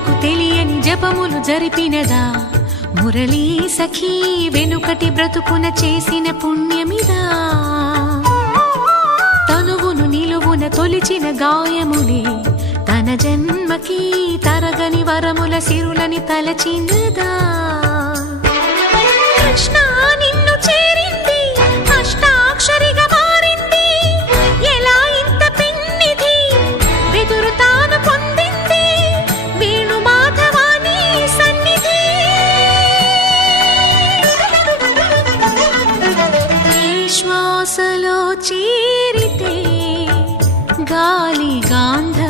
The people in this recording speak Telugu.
జనులకు తెలియని జపములు జరిపినదా మురళీ సఖీ వెనుకటి బ్రతుకున చేసిన పుణ్యమిదా తనువును నిలువున తొలిచిన గాయములే తన జన్మకి తరగని వరముల సిరులని తలచినదా కృష్ణ నిన్ను చేరింది అష్టాక్షరిగా మారింది ఎలా ఇంత పెన్నిధి వెదురు తాను పొందింది వేణు మాధవాని సన్నిధి శ్వాసలో చేరితే గాలి గాంధ